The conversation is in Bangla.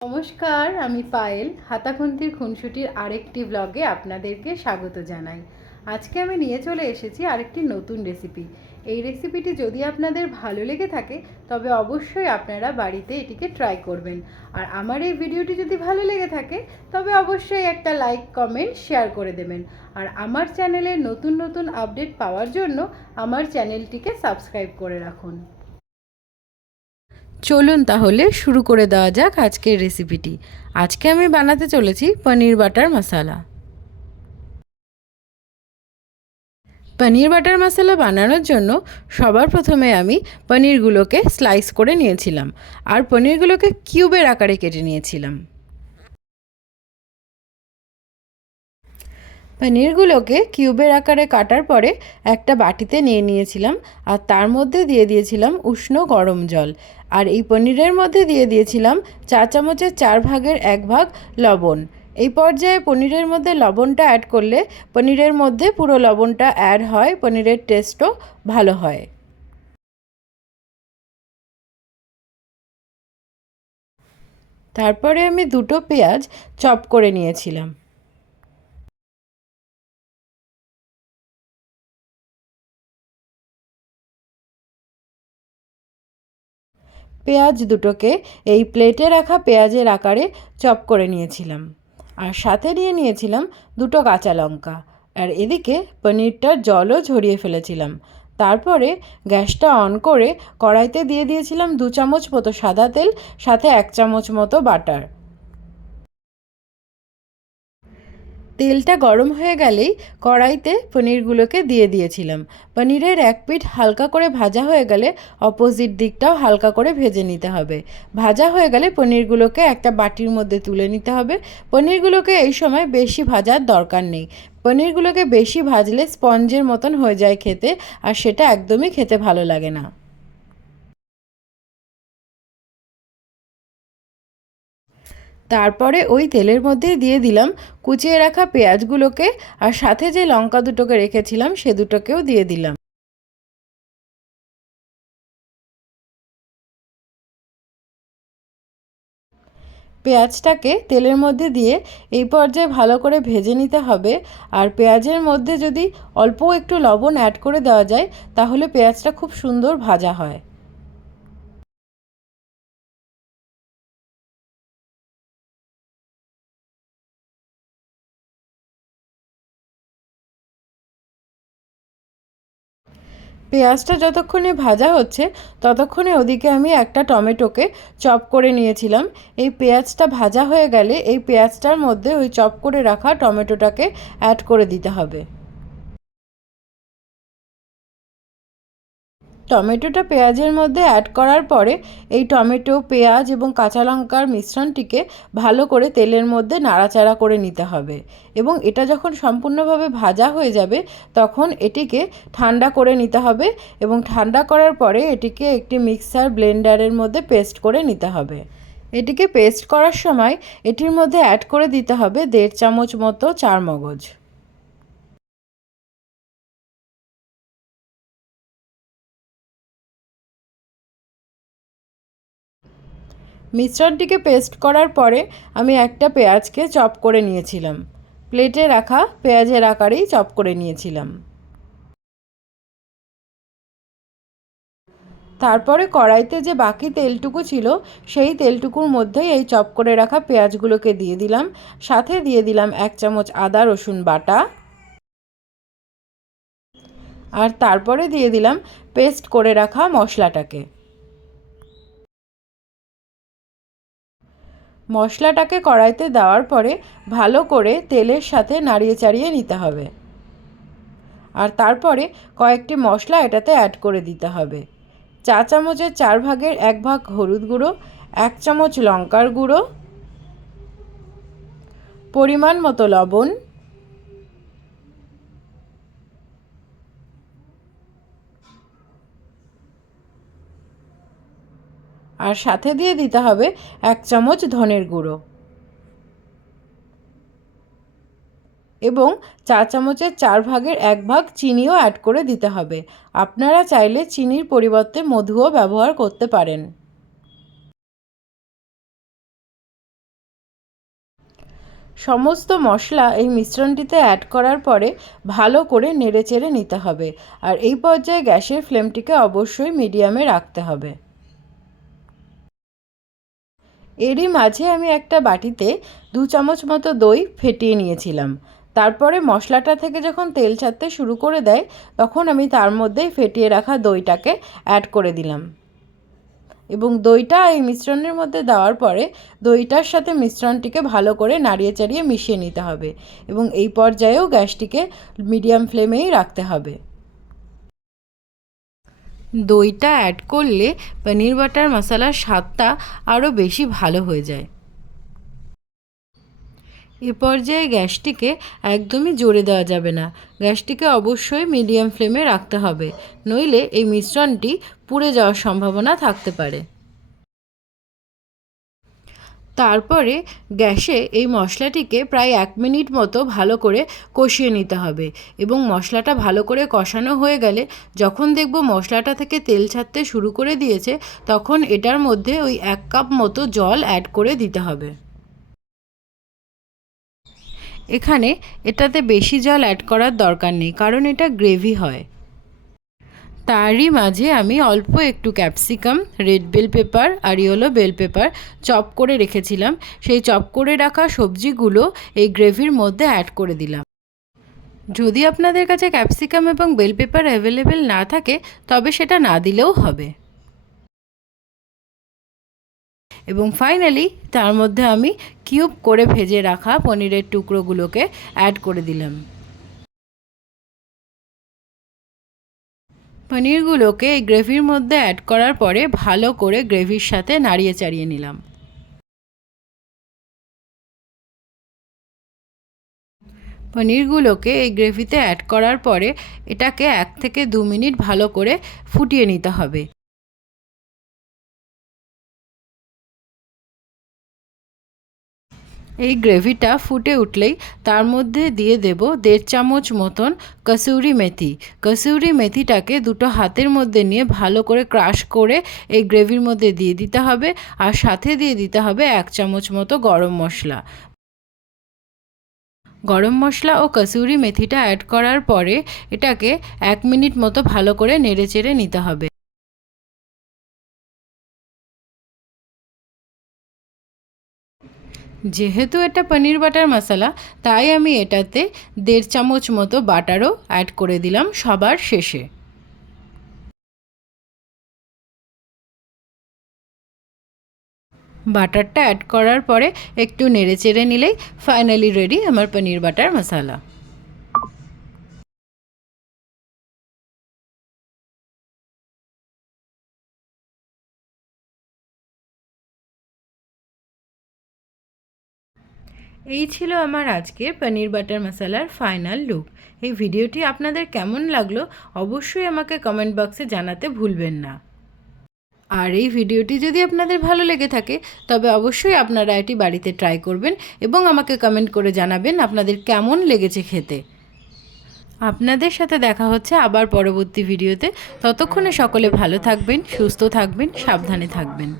নমস্কার, আমি পায়েল হাতাখুন্তির খুনসুটির আরেকটি ব্লগে আপনাদেরকে স্বাগত জানাই। আজকে আমি নিয়ে চলে এসেছি আরেকটি নতুন রেসিপি। এই রেসিপিটি যদি আপনাদের ভালো লেগে থাকে তবে অবশ্যই আপনারা বাড়িতে এটিকে ট্রাই করবেন। আর আমার এই ভিডিওটি যদি ভালো লেগে থাকে তবে অবশ্যই একটা লাইক, কমেন্ট, শেয়ার করে দেবেন। আর আমার চ্যানেলের নতুন নতুন আপডেট পাওয়ার জন্য আমার চ্যানেলটিকে সাবস্ক্রাইব করে রাখুন। চলুন তাহলে শুরু করে দেওয়া যাক আজকের রেসিপিটি। আজকে আমি বানাতে চলেছি পনির বাটার মশলা। পনির বাটার মশলা বানানোর জন্য সবার প্রথমে আমি পনিরগুলোকে স্লাইস করে নিয়েছিলাম আর পনিরগুলোকে কিউবের আকারে কেটে নিয়েছিলাম। পনিরগুলোকে কিউবের আকারে কাটার পরে একটা বাটিতে নিয়ে নিয়েছিলাম আর তার মধ্যে দিয়ে দিয়েছিলাম উষ্ণ গরম জল। আর এই পনিরের মধ্যে দিয়ে দিয়েছিলাম 4 চামচের 4 ভাগের 1 ভাগ লবণ। এই পর্যায়ে পনিরের মধ্যে লবণটা অ্যাড করলে পনিরের মধ্যে পুরো লবণটা অ্যাড হয়, পনিরের টেস্টও ভালো হয়। তারপরে আমি 2টো পেঁয়াজ চপ করে নিয়েছিলাম। পেঁয়াজ দুটোকে এই প্লেটে রাখা পেঁয়াজের আকারে চপ করে নিয়েছিলাম আর সাথে নিয়ে নিয়েছিলাম 2টো কাঁচা লঙ্কা। আর এদিকে পনিরটার জলও ঝরিয়ে ফেলেছিলাম। তারপরে গ্যাসটা অন করে কড়াইতে দিয়ে দিয়েছিলাম 2 চামচ মতো সাদা তেল, সাথে 1 চামচ মতো বাটার। তেলটা গরম হয়ে গেলেই কড়াইতে পনিরগুলোকে দিয়ে দিয়েছিলাম। পনিরের এক পিঠ হালকা করে ভাজা হয়ে গেলে অপোজিট দিকটাও হালকা করে ভেজে নিতে হবে। ভাজা হয়ে গেলে পনিরগুলোকে একটা বাটির মধ্যে তুলে নিতে হবে। পনিরগুলোকে এই সময় বেশি ভাজার দরকার নেই। পনিরগুলোকে বেশি ভাজলে স্পঞ্জের মতন হয়ে যায় খেতে, আর সেটা একদমই খেতে ভালো লাগে না। তারপরে ওই তেলের মধ্যে দিয়ে দিলাম কুচিয়ে রাখা পেঁয়াজগুলোকে, আর সাথে যে লঙ্কা দুটোকে রেখেছিলাম সে দুটোকেও দিয়ে দিলাম। পেঁয়াজটাকে তেলের মধ্যে দিয়ে এই পর্যায়ে ভালো করে ভেজে নিতে হবে। আর পেঁয়াজের মধ্যে যদি অল্প একটু লবণ অ্যাড করে দেওয়া যায় তাহলে পেঁয়াজটা খুব সুন্দর ভাজা হয়। পেঁয়াজটা যতক্ষণে ভাজা হচ্ছে ততক্ষণে ওদিকে আমি একটা টমেটোকে চপ করে নিয়েছিলাম। এই পেঁয়াজটা ভাজা হয়ে গেলে এই পেঁয়াজটার মধ্যে ওই চপ করে রাখা টমেটোটাকে অ্যাড করে দিতে হবে। টমেটোটা পেঁয়াজের মধ্যে অ্যাড করার পরে এই টমেটো, পেঁয়াজ এবং কাঁচা লঙ্কার মিশ্রণটিকে ভালো করে তেলের মধ্যে নাড়াচাড়া করে নিতে হবে। এবং এটা যখন সম্পূর্ণভাবে ভাজা হয়ে যাবে তখন এটিকে ঠান্ডা করে নিতে হবে এবং ঠান্ডা করার পরে এটিকে একটি মিক্সার ব্লেন্ডারের মধ্যে পেস্ট করে নিতে হবে। এটিকে পেস্ট করার সময় এটির মধ্যে অ্যাড করে দিতে হবে 1.5 চামচ মতো চারমগজ। মিশ্রণটিকে পেস্ট করার পরে আমি একটা পেঁয়াজকে চপ করে নিয়েছিলাম। প্লেটে রাখা পেঁয়াজের আকারেই চপ করে নিয়েছিলাম। তারপরে কড়াইতে যে বাকি তেলটুকু ছিল সেই তেলটুকুর মধ্যেই এই চপ করে রাখা পেঁয়াজগুলোকে দিয়ে দিলাম। সাথে দিয়ে দিলাম 1 চামচ আদা রসুন বাটা, আর তারপরে দিয়ে দিলাম পেস্ট করে রাখা মশলাটাকে। মশলাটাকে কড়াইতে দেওয়ার পরে ভালো করে তেলের সাথে নাড়িয়ে চাড়িয়ে নিতে হবে। আর তারপরে কয়েকটি মশলা এটাতে অ্যাড করে দিতে হবে। 4 চামচের 4 ভাগের 1 ভাগ হলুদ গুঁড়ো, 1 চামচ লঙ্কার গুঁড়ো, পরিমাণ মতো লবণ, আর সাথে দিয়ে দিতে হবে 1 চামচ ধনের গুঁড়ো এবং 4 চামচের 4 ভাগের 1 ভাগ চিনিও অ্যাড করে দিতে হবে। আপনারা চাইলে চিনির পরিবর্তে মধুও ব্যবহার করতে পারেন। সমস্ত মশলা এই মিশ্রণটিতে অ্যাড করার পরে ভালো করে নেড়েচেড়ে নিতে হবে। আর এই পর্যায়ে গ্যাসের ফ্লেমটিকে অবশ্যই মিডিয়ামে রাখতে হবে। এরই মাঝে আমি একটা বাটিতে 2 চামচ মতো দই ফেটিয়ে নিয়েছিলাম। তারপরে মশলাটা থেকে যখন তেল ছাড়তে শুরু করে দেয় তখন আমি তার মধ্যেই ফেটিয়ে রাখা দইটাকে অ্যাড করে দিলাম। এবং দইটা এই মিশ্রণের মধ্যে দেওয়ার পরে দইটার সাথে মিশ্রণটিকে ভালো করে নাড়িয়ে চাড়িয়ে মিশিয়ে নিতে হবে এবং এই পর্যায়েও গ্যাসটিকে মিডিয়াম ফ্লেমেই রাখতে হবে। দইটা অ্যাড করলে পনির বাটার মশলার স্বাদটা আরও বেশি ভালো হয়ে যায়। এ পর্যায়ে গ্যাসটিকে একদমই জোরে দেওয়া যাবে না, গ্যাসটিকে অবশ্যই মিডিয়াম ফ্লেমে রাখতে হবে, নইলে এই মিশ্রণটি পুড়ে যাওয়ার সম্ভাবনা থাকতে পারে। তারপরে গ্যাসে এই মশলাটিকে প্রায় 1 মিনিট মতো ভালো করে কষিয়ে নিতে হবে এবং মশলাটা ভালো করে কষানো হয়ে গেলে যখন দেখব মশলাটা থেকে তেল ছাড়তে শুরু করে দিয়েছে তখন এটার মধ্যে ওই 1 কাপ মতো জল অ্যাড করে দিতে হবে। এখানে এটাতে বেশি জল অ্যাড করার দরকার নেই, কারণ এটা গ্রেভি হয়। তারই মাঝে আমি অল্প একটু ক্যাপসিকাম, রেড বেল পেপার আর ইয়েলো বেল পেপার চপ করে রেখেছিলাম, সেই চপ করে রাখা সবজিগুলো এই গ্রেভির মধ্যে অ্যাড করে দিলাম। যদি আপনাদের কাছে ক্যাপসিকাম এবং বেল পেপার অ্যাভেলেবেল না থাকে তবে সেটা না দিলেও হবে। এবং ফাইনালি তার মধ্যে আমি কিউব করে ভেজে রাখা পনিরের টুকরোগুলোকে অ্যাড করে দিলাম। পনিরগুলোকে এই গ্রেভির মধ্যে অ্যাড করার পরে ভালো করে গ্রেভির সাথে নাড়িয়ে চাড়িয়ে নিলাম। পনিরগুলোকে এই গ্রেভিতে অ্যাড করার পরে এটাকে 1 থেকে 2 মিনিট ভালো করে ফুটিয়ে নিতে হবে। এই গ্রেভিটা ফুটে উঠলেই তার মধ্যে দিয়ে দেব 1.5 চামচ মতন কসুরি মেথি। কসুরি মেথিটাকে দুটো হাতের মধ্যে নিয়ে ভালো করে ক্রাশ করে এই গ্রেভির মধ্যে দিয়ে দিতে হবে আর সাথে দিয়ে দিতে হবে 1 চামচ মতো গরম মশলা। গরম মশলা ও কসুরি মেথিটা অ্যাড করার পরে এটাকে 1 মিনিট মতো ভালো করে নেড়েচেড়ে নিতে হবে। যেহেতু এটা পনির বাটার মশলা তাই আমি এটাতে 1.5 চামচ মতো বাটারও অ্যাড করে দিলাম সবার শেষে। বাটারটা অ্যাড করার পরে একটু নেড়েচেড়ে নিলেই ফাইনালি রেডি আমার পনির বাটার মশলা। এই ছিল আমার আজকের পনির বাটার মশলার ফাইনাল লুক। এই ভিডিওটি আপনাদের কেমন লাগলো অবশ্যই আমাকে কমেন্ট বক্সে জানাতে ভুলবেন না। আর এই ভিডিওটি যদি আপনাদের ভালো লেগে থাকে তবে অবশ্যই আপনারা এটি বাড়িতে ট্রাই করবেন এবং আমাকে কমেন্ট করে জানাবেন আপনাদের কেমন লেগেছে খেতে। আপনাদের সাথে দেখা হচ্ছে আবার পরবর্তী ভিডিওতে। ততক্ষণে সকলে ভালো থাকবেন, সুস্থ থাকবেন, সাবধানে থাকবেন।